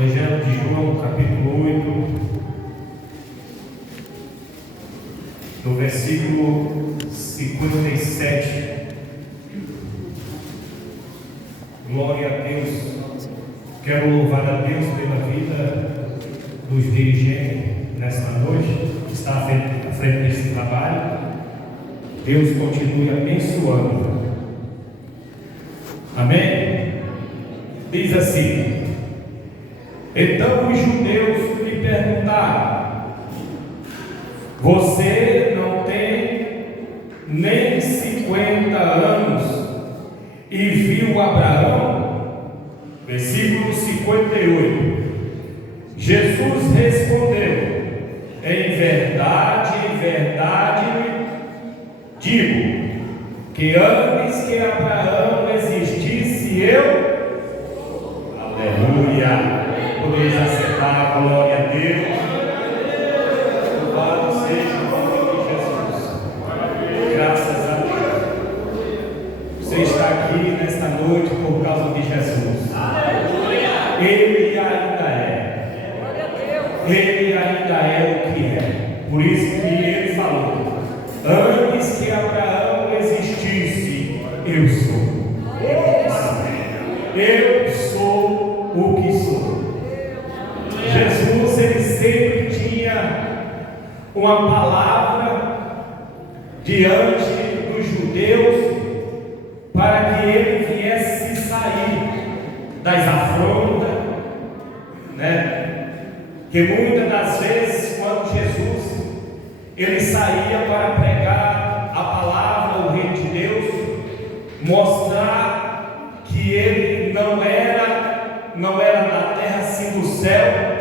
Evangelho de João, capítulo 8, no versículo 57. Glória a Deus. Quero louvar a Deus pela vida dos dirigentes nesta noite, que está à frente desse trabalho. Deus continue abençoando. Amém? Diz assim: então os judeus lhe perguntaram: você não tem nem 50 anos e viu Abraão? Versículo 58. Jesus respondeu: em verdade, digo, que antes que Abraão existisse, eu... Aleluia! Podeis acertar, glória a Deus. Louvado seja o nome de Jesus. Graças a Deus. Você está aqui nesta noite por causa de Jesus. Ele ainda é. Ele ainda é o que é. Por isso que ele falou: antes que Abraão existisse, eu sou. Eu sou o que sou. Jesus, ele sempre tinha uma palavra diante dos judeus para que ele viesse sair das afrontas, né? Que muitas das vezes, quando Jesus ele saía para pregar a palavra, o reino de Deus, mostrar que ele não era da terra, sim do céu,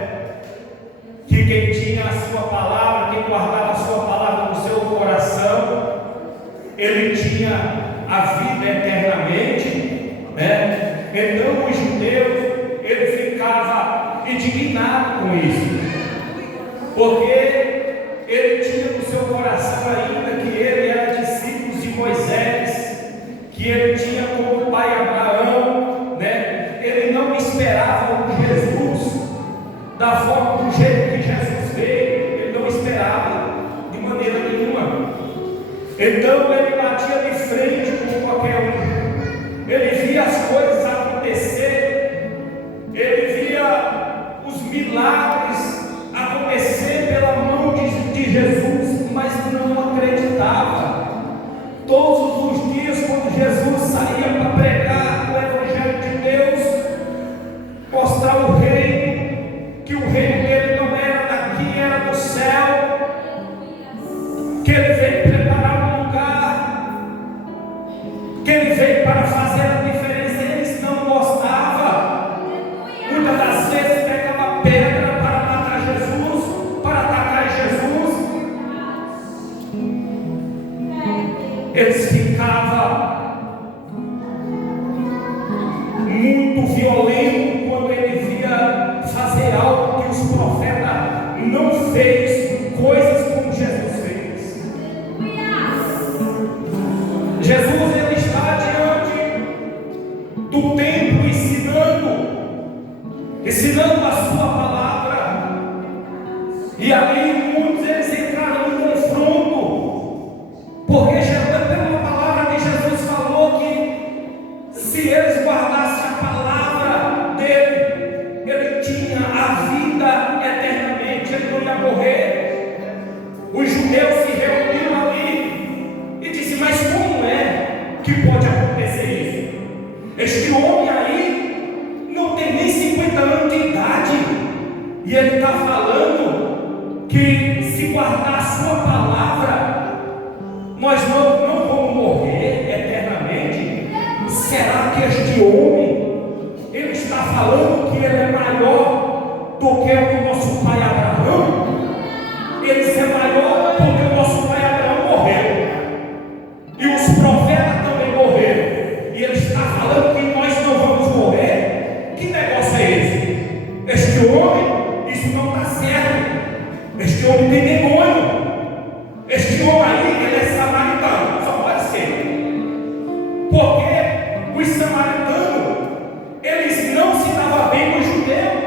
que quem tinha a sua palavra, quem guardava a sua palavra no seu coração, ele tinha a vida eternamente, né? Então os judeus, ele ficava indignado com isso, porque ele tinha no seu coração ainda que ele era discípulo de Moisés, que ele tinha como pai Abraão, né? Ele não esperava o Jesus da forma, do jeito que Jesus veio. Ele não esperava de maneira nenhuma. Então ele batia de frente com qualquer um. Ele via as coisas acontecer, ele via os milagres acontecer pela mão de Jesus, mas não acreditava. Todos os dias, quando Jesus saía para pregar o Evangelho de Deus, mostrar o reino, que o reino dele não era daqui, era do céu, que ele veio preparar um lugar, que ele veio para fazer a diferença. Eles não gostavam. Muitas das vezes pegava pedra para matar Jesus, para atacar Jesus. Eles ficavam muito violentos quando ele via fazer algo que os profetas não fez, coisas como Jesus fez. Jesus, ele está diante do templo ensinando a sua palavra, e ali muitos eles entraram em confronto, porque pela palavra de Jesus falou que se eles guardassem a palavra dele, ele tinha a vida eternamente, ele não ia morrer. Os judeus se reuniram ali e disseram: mas como é que pode acontecer isso? Este homem aí não tem nem 50 anos de idade, e ele está falando que se guardar a sua palavra, nós não vamos morrer eternamente. Será que este homem, ele está falando que ele é maior do que o nosso pai Abraão? Ele é maior porque o nosso pai Abraão morreu, e os profetas também morreram, e ele está falando que nós não vamos morrer? Que negócio é esse? Este homem, isso não está certo. Este homem tem demônio. Este homem aí, ele é samaritano, só pode ser, porque os samaritanos, eles não se davam bem com os judeus.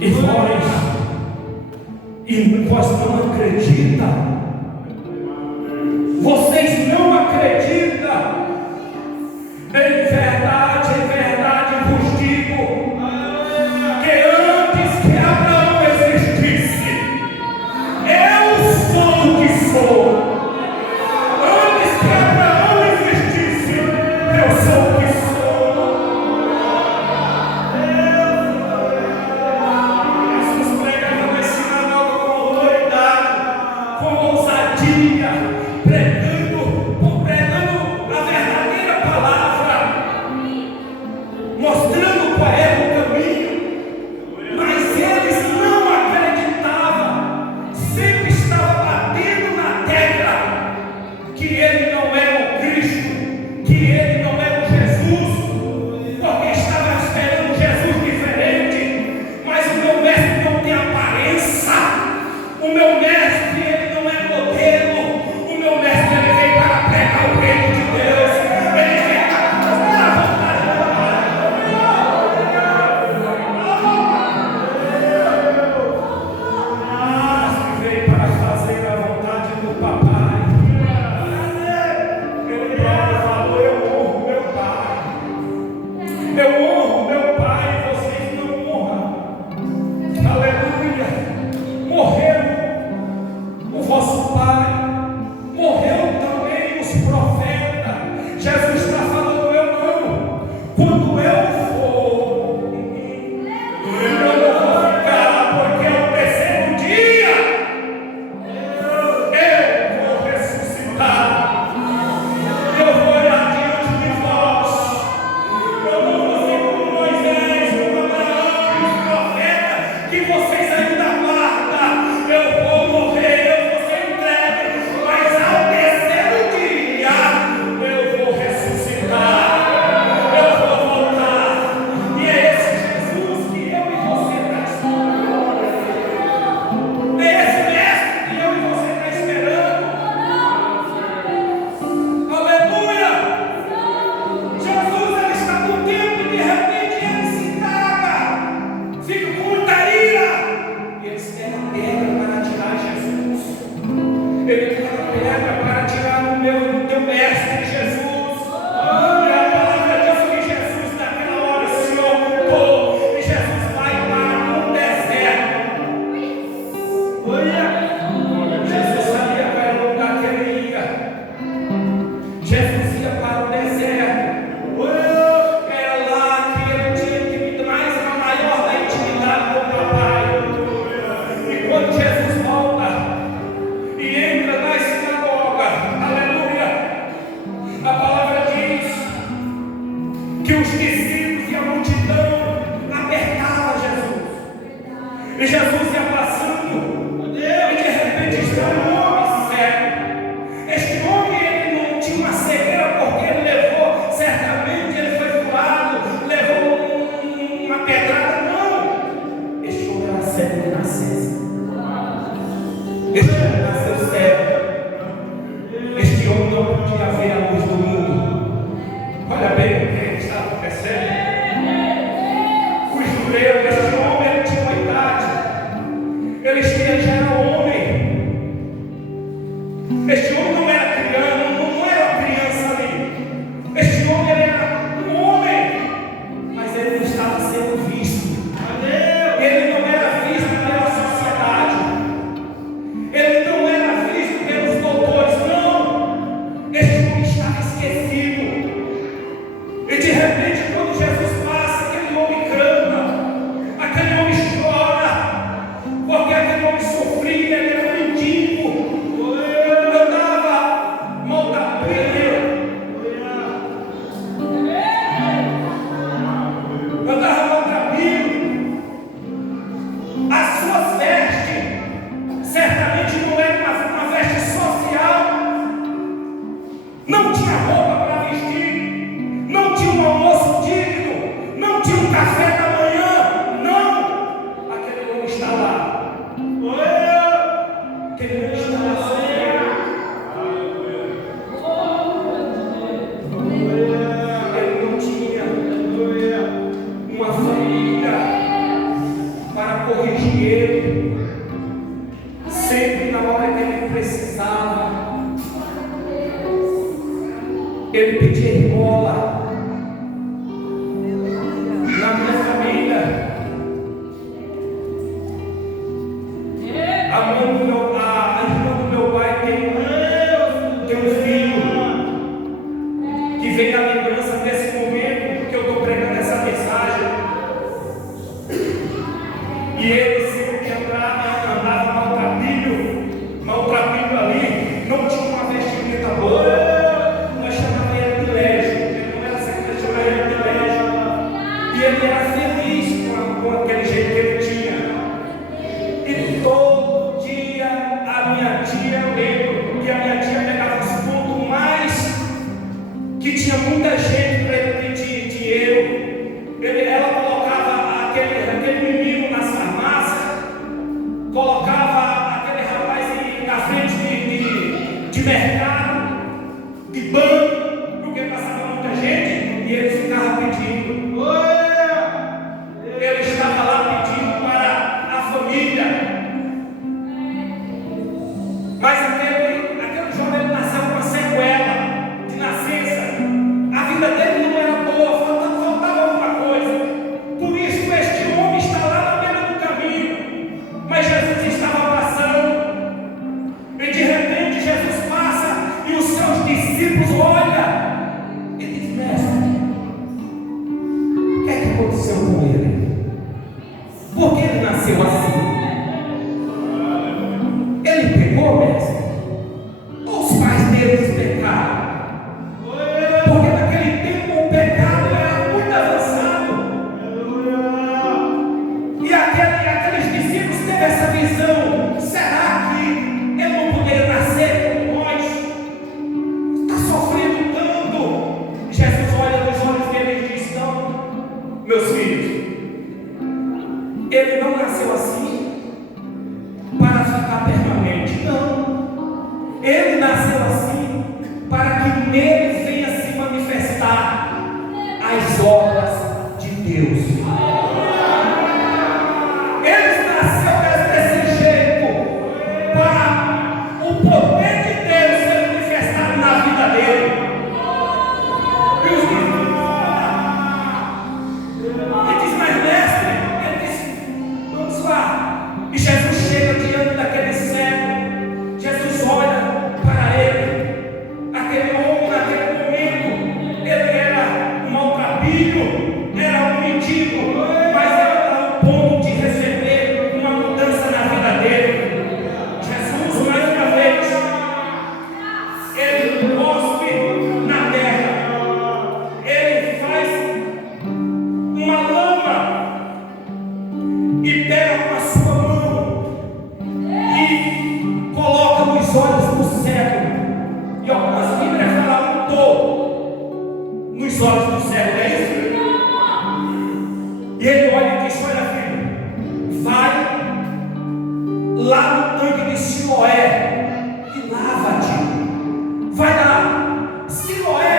E vós não acreditam. Vocês não acreditam. Em verdade vos digo que antes que Abraão existisse, eu sou o que sou. Antes que Abraão existisse, eu sou o que sou. Jesus pregava na sinagoga com autoridade, com ousadia, pregando a verdadeira palavra, mostrando qual era o caminho. Mas eles não acreditavam, sempre estavam batendo na tecla que ele não era o Cristo, que ele não era o Jesus, porque estavam esperando Jesus diferente. Mas o meu mestre não tem aparência, o meu mestre ele não é modelo, o meu mestre ele veio para pregar o reino de Deus, ele veio para mostrar a vontade do Pai. Ele veio para fazer a vontade do Papai. Ele próprio falou: eu honro meu Pai. Eu honro meu Pai e vocês não honram. Aleluia. Morreu o vosso Pai, morreu também os profetas. Jesus está falando: eu não. Quando eu for, eu não vou ficar, porque ao terceiro dia eu vou ressuscitar. Eu vou olhar diante de vós. Eu não vou ser como Moisés, como Abraão e os profetas que vocês ainda guardam. Eu vou morrer, eu vou ser entregue, mas ao terceiro dia eu vou ressuscitar. Eu vou voltar. E é esse Jesus que eu e você está esperando. É esse mestre que eu e você está esperando. Aleluia! Jesus ele está no templo e de repente ele se indaga, fica com muita ira. E eles pegam a pedra para tirar Jesus. Ele pega a pedra para tirar o teu mestre Jesus. E a palavra diz que Jesus naquela hora se ocupou e Jesus vai para um deserto. Jesus sabia qual era o lugar que ele ia. Jesus ia para o deserto. Era lá que ele tinha que mais a maior da intimidade com o Papai. E quando Jesus volta e entra na sinagoga, aleluia, a palavra diz que os discípulos e a multidão apertavam Jesus. E Jesus ia passando, e de repente está um homem cego. Este homem ele não tinha uma cegueira, porque ele levou, certamente ele foi furado, levou uma pedrada. Não, este homem era cego de nascença. Este homem nasceu cego. Este homem não podia ver a luz do mundo. Olha bem o que está acontecendo. Os judeus, este homem ele tinha uma idade. Eles tinham já era homem. Este homem não era criança, não era uma criança ali. Este homem ele era um homem, mas ele não estava sendo visto. Ele não era visto pela sociedade. Ele não era visto pelos doutores, não. Este homem estava esquecido. E de repente, quando Jesus passa, aquele homem clama, aquele homem chora, porque aquele homem sofria, ele era um mendigo, andava mal da pilha, andava mal da pilha. Ele pedia esmola. Na minha família, a irmã do meu pai tem um filho que vem na lembrança desse momento que eu estou pregando essa mensagem. E ele sempre andava maltrapilho ali, não tinha uma vestimenta boa. Nós chamávamos ele de légio, ele não era secretário, chamava ele de légio. E ele era feliz com aquele jeito que ele tinha. E todo dia a minha tia, eu lembro que a minha tia pegava os pontos mais que tinha muita gente para ele pedir dinheiro. Ela colocava aquele menino nas farmácias, colocava aquele rapaz na frente de mercado, de banco, porque passava muita gente e ele ficava pedindo. Ele estava lá pedindo para a família. Mas aquele jovem ele nasceu com uma sequela de nascença. A vida dele não era boa, faltava alguma coisa. Por isso este homem está lá na beira do caminho. Mas Jesus estava passando. E de repente Jesus passa e os seus discípulos olham e dizem: mestre, o que é que aconteceu com ele? Por que ele nasceu assim? Ele pegou, mestre? Ou os pais deles pecaram? Porque naquele tempo o pecado era muito avançado. E aqueles discípulos teve essa visão: será que ele não poderia nascer como nós? Está sofrendo tanto. Jesus olha nos olhos dele e diz: não, meus filhos, ele não nasceu assim para ficar permanente, não. Ele nasceu assim para que nele venha se manifestar as obras de Deus. Ele nasceu desse jeito para o poder de Deus ser manifestado na vida dele. E os discípulos ele diz: mas mestre, ele diz: vamos lá. E Jesus chega diante daquele cego. Jesus olha para ele. Aquele homem, naquele momento, ele era um maltrapilho, era um mendigo, mas ele estava ao ponto de receber uma mudança na vida dele. Jesus, mais uma vez, ele cospe na terra, ele faz uma lama e pega com a sua mão e coloca nos olhos do cego. E algumas Bíblias falam untou nos olhos do cego, não é isso? E ele olha e diz: olha, filho, vai lá no tanque de Siloé e lava-te. Vai lá. Siloé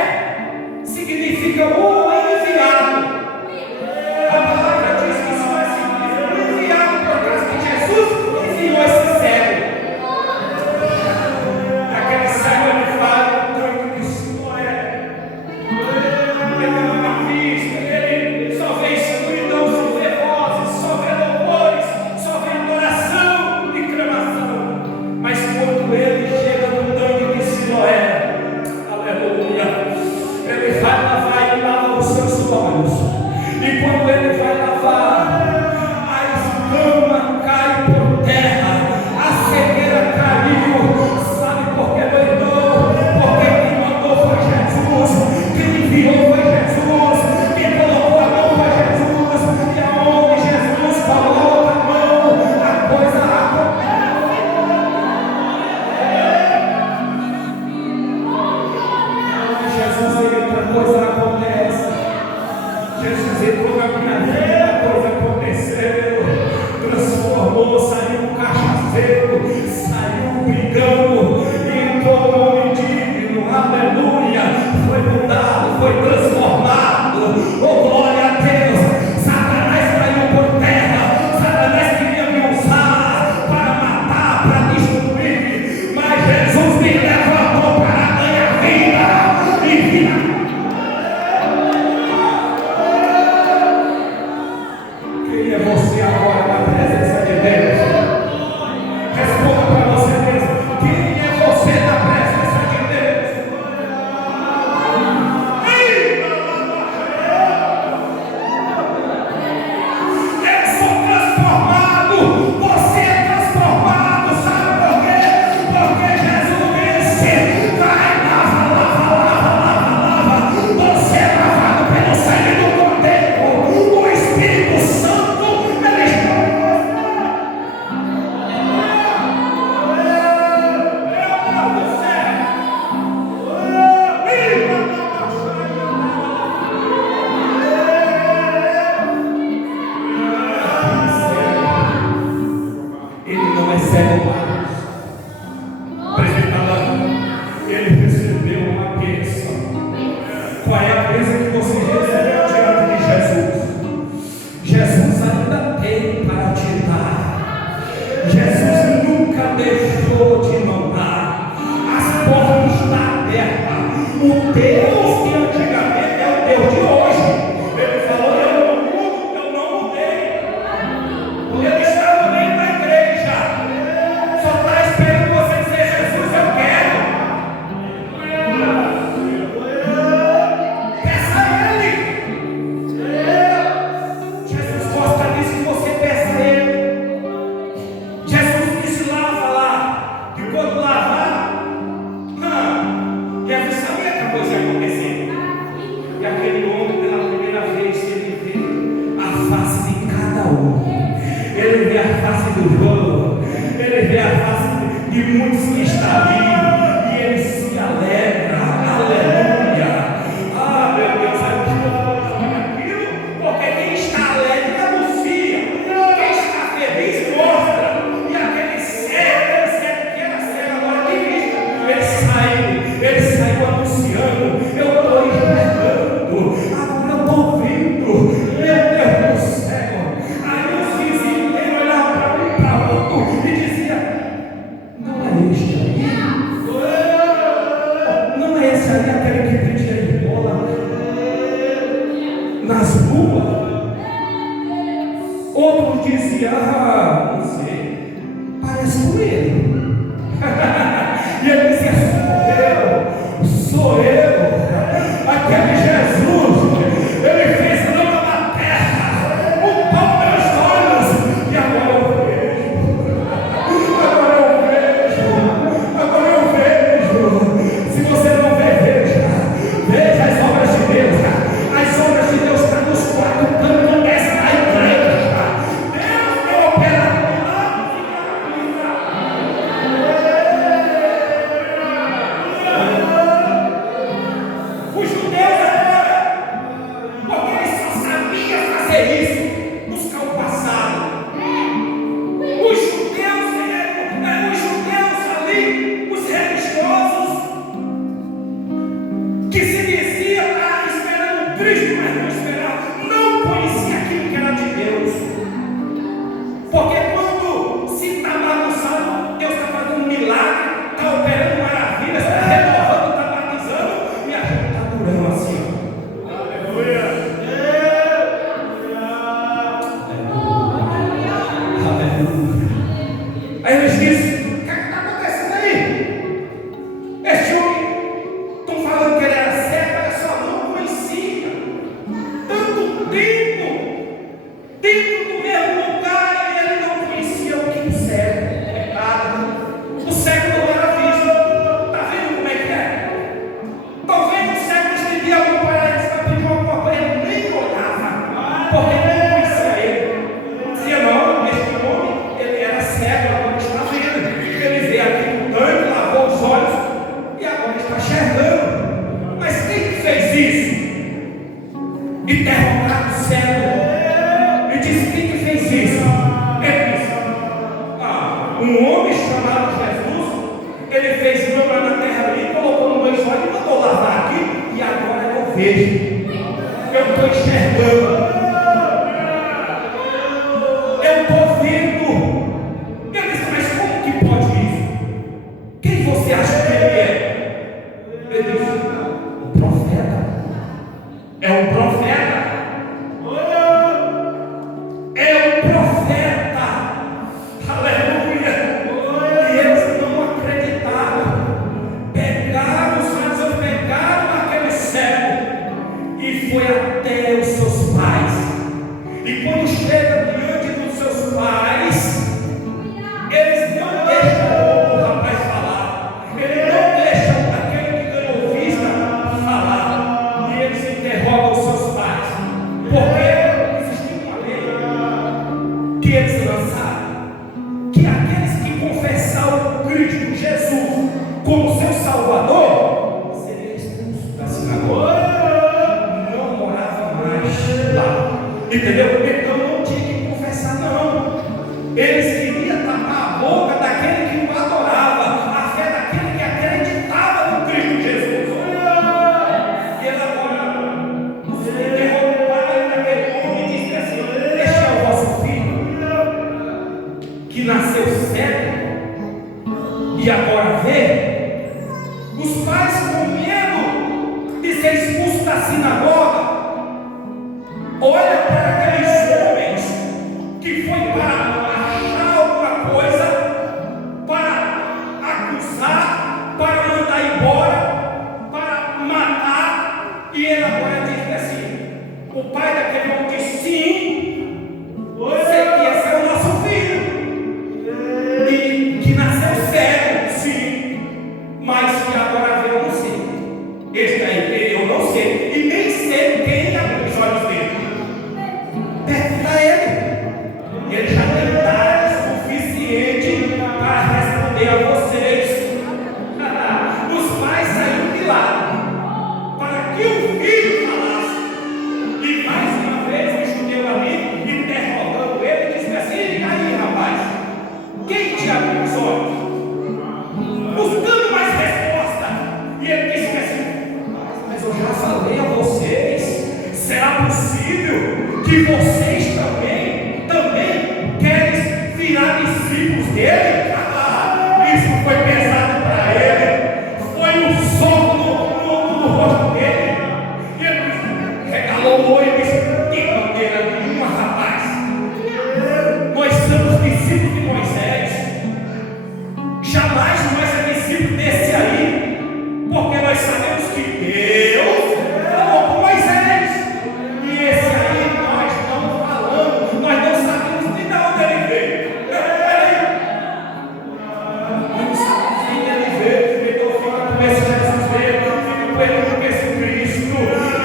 significa o enviado. A palavra diz que isso vai significar o enviado, por causa que Jesus enviou esse cego. Aquele cego ele fala no tanque de Siloé. Ele não tem uma vista, ele só vê escuridão, só vê vozes, só vê louvores, só vê adoração e clamação. Mas quando ele chega no tanque de Siloé, Quem é você agora na presença de Deus? Responda para você mesmo. Quem é você na presença de Deus? Eu sou transformado. Você é transformado. Sabe por quê? Porque Jesus disse: vai, lava, lava, lava, lava, lava. Você é lavado pelo sangue do Cordeiro. O Espírito Santo, ele está em você. Meu Deus do céu. Ele não é cego mais. Presente falando, ele recebeu uma bênção. Qual é a bênção que você recebeu diante de Jesus? Jesus ainda tem para te dar. Jesus nunca deixou de não dar. As portas estão abertas. O Deus que antigamente é o Deus de hoje. Ele falou: eu não mudo, eu não mudei. Ele está no meio da igreja. Só está esperando você dizer: Jesus, eu quero. Peça a Ele. Jesus gosta disso que você peça a Ele. Jesus disse: lava lá. E quando lavar, Jesus sabia que a coisa ia acontecer. E aquele homem, pela primeira vez, ele vê a face de cada um. Ele vê a face do João. Ele vê a face de muitos que estão ali. E ele se alegra. Aleluia. Ah, meu Deus, olha aquilo. Porque quem está alegre anuncia. Quem está feliz mostra. E aquele cego que era cego agora que vista. Ele saiu anunciando. Eu estou enxergando. Agora eu estou ouvindo. Meu Deus do céu. Aí os vizinhos olhavam para um e para outro e diziam: não é este aí? Não é esse aí aquele que pedia esmola nas ruas? Outros diziam: não sei, parece com ele. E ele dizia: sou eu, aquele Jesus. Ele fez lama na terra, o pão meus olhos, e agora eu vejo. Agora eu vejo. Se você não vê, veja as obras de Deus. As obras de Deus estão nos quatro cantos desta igreja. Deus é operador. Os judeus agora, porque eles só sabiam fazer isso, buscar o passado. Os judeus ali, os religiosos, que se diziam estar esperando Cristo, mas não esperavam, não conheciam aquilo que era de Deus. Porque quando se está bagunçado, Deus está fazendo um milagre, está operando maravilhas, está renovando, está batizando, e a gente está durando assim. Aleluia. Aí eles dizem: o que está acontecendo aí? Este homem, estão falando que ele era cego, olha só, não conhecia. Tanto tempo no mesmo lugar, e ele não conhecia o que o cego é. O cego não era visto. Está vendo como é que é? Talvez o cego estendia a mão para ele para pedir alguma coisa, ele nem olhava, porque ele não conhecia ele. Dizia: não, este homem, ele era cego, agora está vendo. Ele veio aqui no tanque, lavou os olhos e agora está enxergando. Mas quem que fez isso? Interrogaram o cego e disse: quem que fez isso? Ele disse: um homem chamado Jesus, ele fez lama na terra ali, colocou no meus olhos e mandou lavar aqui, e agora eu vejo. Eu estou enxergando. Eu estou vendo. Eu disse: mas como que pode isso? Quem você acha que ele é? Ele disse: o profeta. É um profeta. É E quando chega diante dos seus pais, eles não deixam o rapaz falar, eles não deixam aquele que ganhou vista falar, e eles interrogam os seus pais, porque existia uma lei que eles lançaram, que aqueles que confessaram Cristo Jesus como seu Salvador seria expulso da sinagoga, não morava mais lá, entendeu? Então não tinha que confessar, não. Eles queriam tapar a boca daquele que o adorava, a fé daquele que acreditava no Cristo Jesus. E eles agora interrompeu o pai daquele homem e disse assim: este é o vosso filho, que nasceu cego e agora vê. Os pais, com medo de ser expulsos da sinagoga, olha para aqueles homens que foi para achar alguma coisa, para acusar, para mandar embora, para matar, e ele agora diz assim: o pai daquele homem disse: sim, você quer ser o nosso filho, e que nasceu cego, sim, mas que agora vê, eu não sei. Este aí eu não sei, e nem sei quem abriu os olhos dele. Pergunta a ele. Ele já tem idade suficiente para responder a vocês. Os pais saíram de lá para que o filho falasse. E mais uma vez o judeu ali, interrogando ele, disse assim: e aí, rapaz, quem te abriu os olhos? Buscando mais resposta. E ele disse assim: mas eu já falei a vocês. Será possível que vocês também querem virar discípulos dele? Isso foi pesado para ele. Foi um soco no rosto dele. E ele regalou o olho e disse: de maneira nenhuma, rapaz. Nós somos discípulos de Moisés. Jamais nós é discípulo desse aí, porque nós sabemos que Deus falou com Moisés, e esse aí nós não falamos, nós não sabemos nem de onde ele veio. Nós não sabemos nem de onde ele veio. Então fica com esse Jesus veio, fica com esse Cristo,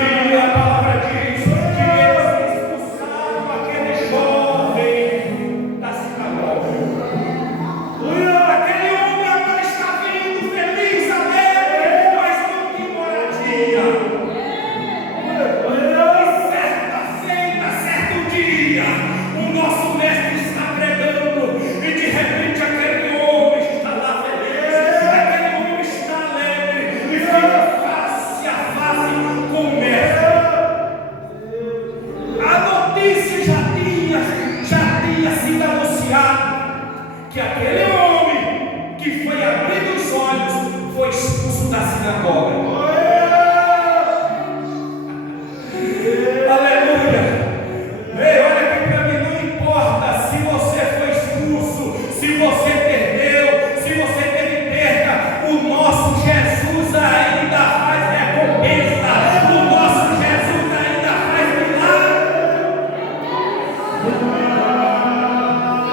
e a palavra diz que eles expulsaram aquele jovem da sinagoga. Aquele homem agora está vindo feliz a Deus, mas não tem moradia. E certa feita, certo dia, o nosso mestre está pregando, e de repente aquele homem está lá feliz, aquele homem está alegre, e fica face a face com o mestre. A notícia já tinha sido anunciada que aquele homem que foi abrir os olhos foi expulso da sinagoga. Aleluia! Ei, olha aqui para mim, não importa se você foi expulso, se você perdeu, se você teve perda, o nosso Jesus ainda faz recompensa, o nosso Jesus ainda faz milagre.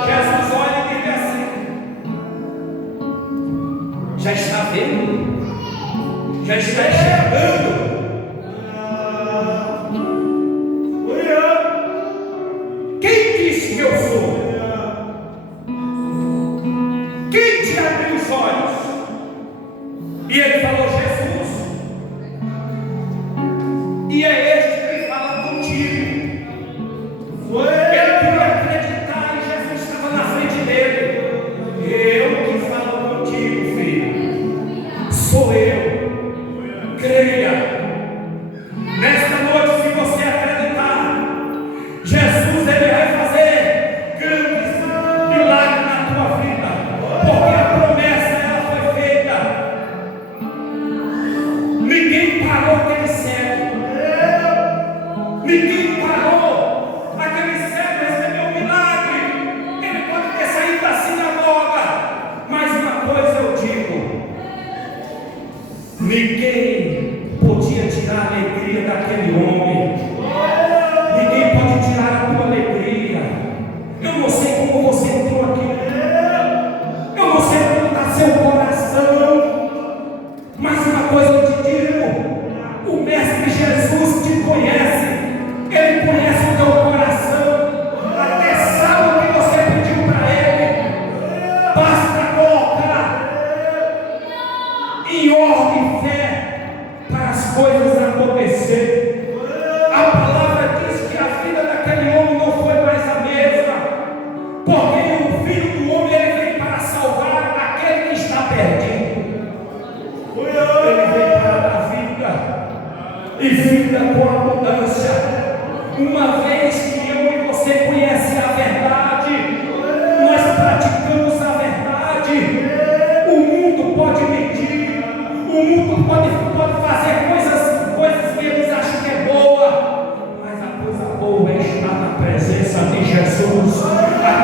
Jesus olha e diz assim: já está vendo? Já está enxergando? Quem disse que eu sou? Quem te abriu os olhos? E ele falou: Jesus. E é este que fala contigo. Ele queria acreditar e Jesus estava na frente dele. Eu que falo contigo, filho. Sou eu. Creia. Nesta noite, se você acreditar, Jesus ele vai fazer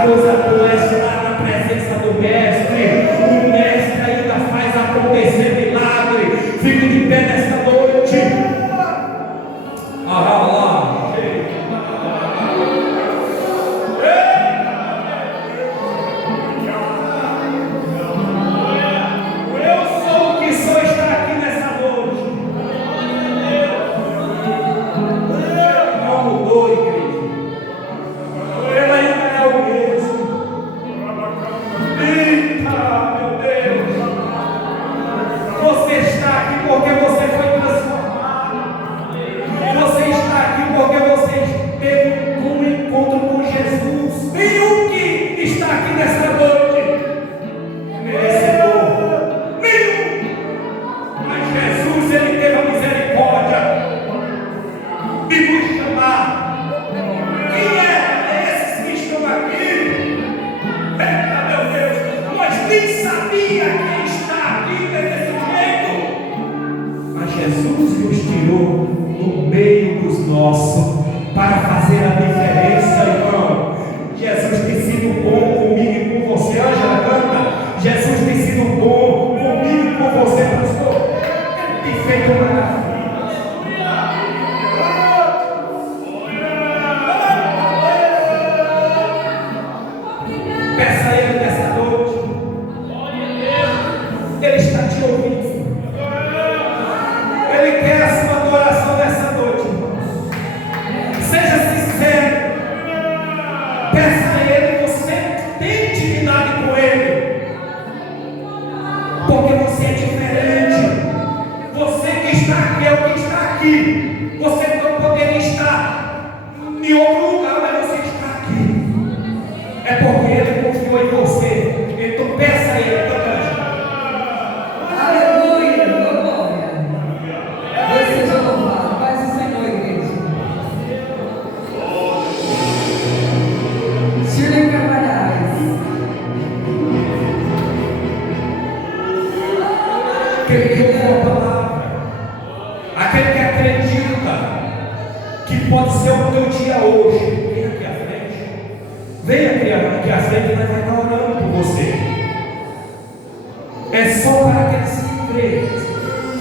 coisa boa é estar na presença do Mestre. O Mestre ainda faz acontecer milagre. Fique de pé nesta noite. Eu sou o que sou estar aqui nessa noite. Não mudou, igreja. Ele ainda é o mesmo. Eita, meu Deus. Você está aqui porque você foi transformado. Você está aqui porque você teve um encontro com Jesus. Nenhum que está aqui nessa noite é merecedor. Nenhum. Mas Jesus, ele teve a misericórdia de nos chamar. Quem é esses que estão aqui? Eita, meu Deus, nós nem sabia quem está aqui desse jeito. Mas Jesus nos tirou no meio dos nossos para fazer a diferença, irmão. Jesus tem sido bom comigo e com você. Ângela, canta. Jesus tem sido bom comigo e com você, pastor. Ele tem feito maravilha. Peça a Ele nessa noite. Ele está te ouvindo. Ele quer a sua adoração nessa noite, irmãos. Seja sincero. Peça a Ele. Você tem intimidade com Ele. Porque você é diferente. Você que está aqui é o que está aqui. Você não poderia estar em outro lugar, mas você está aqui. É porque Ele confiou em você. Então peça a Ele, cante. Aleluia, glória. Deus seja louvado. Paz do Senhor, igreja. Shirley Cavalhais. Aquele que ouve a palavra, aquele que acredita que pode ser o teu dia hoje, vem aqui à frente. Venha aqui à frente e nós vamos estar orando por você. É só para aqueles que creem.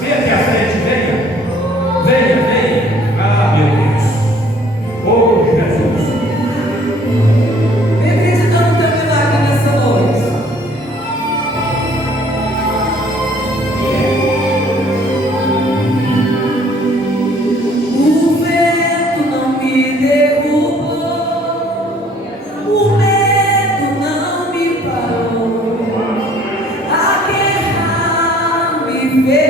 Venha aqui à frente, venha. Venha, venha. Ah, meu Deus. Oh, Jesus. Vem acreditando no teu milagre nessa noite. O vento não me derrubou, o medo não me parou, a guerra me fez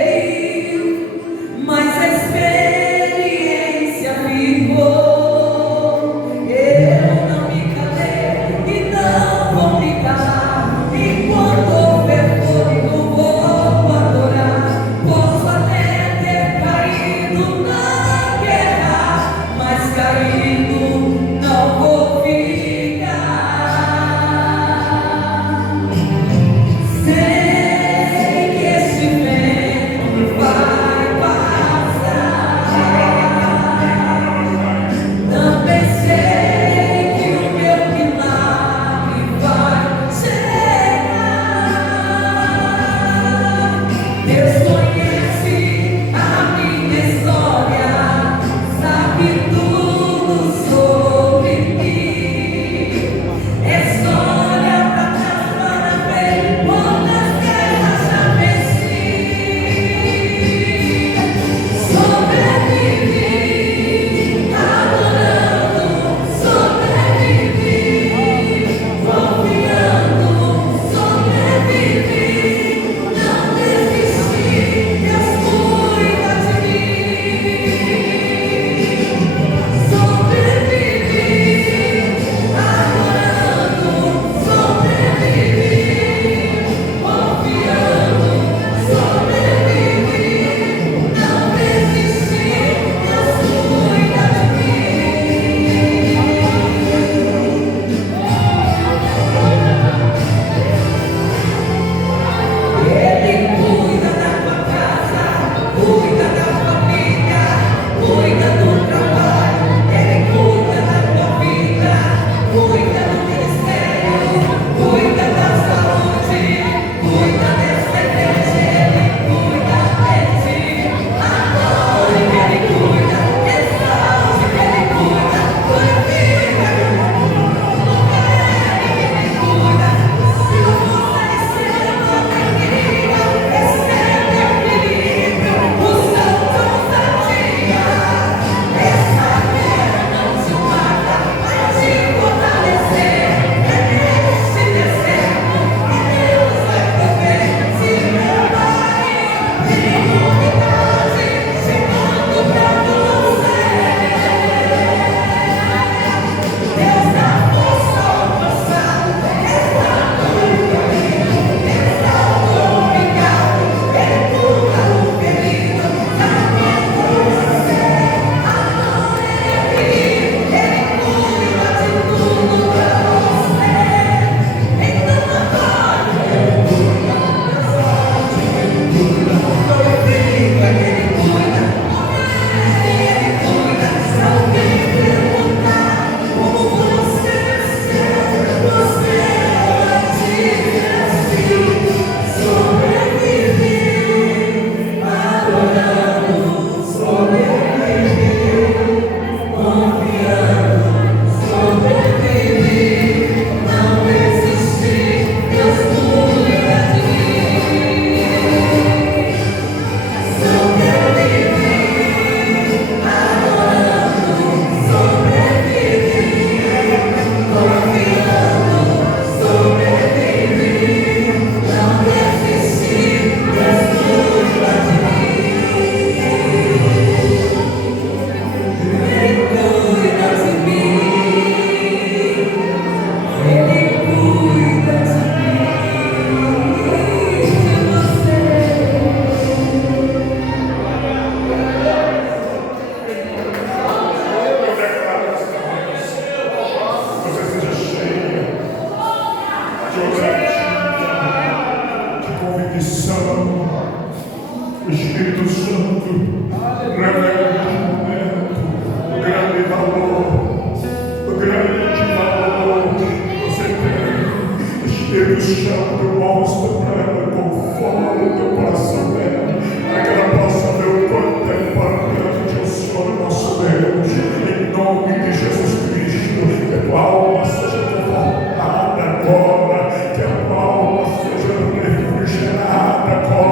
chamo, mostro para ela, conforta o coração dela, para que ela possa ver o quanto é importante o Senhor nosso Deus, em nome de Jesus Cristo, que a tua alma seja confortada agora, que a tua alma seja refrigerada agora.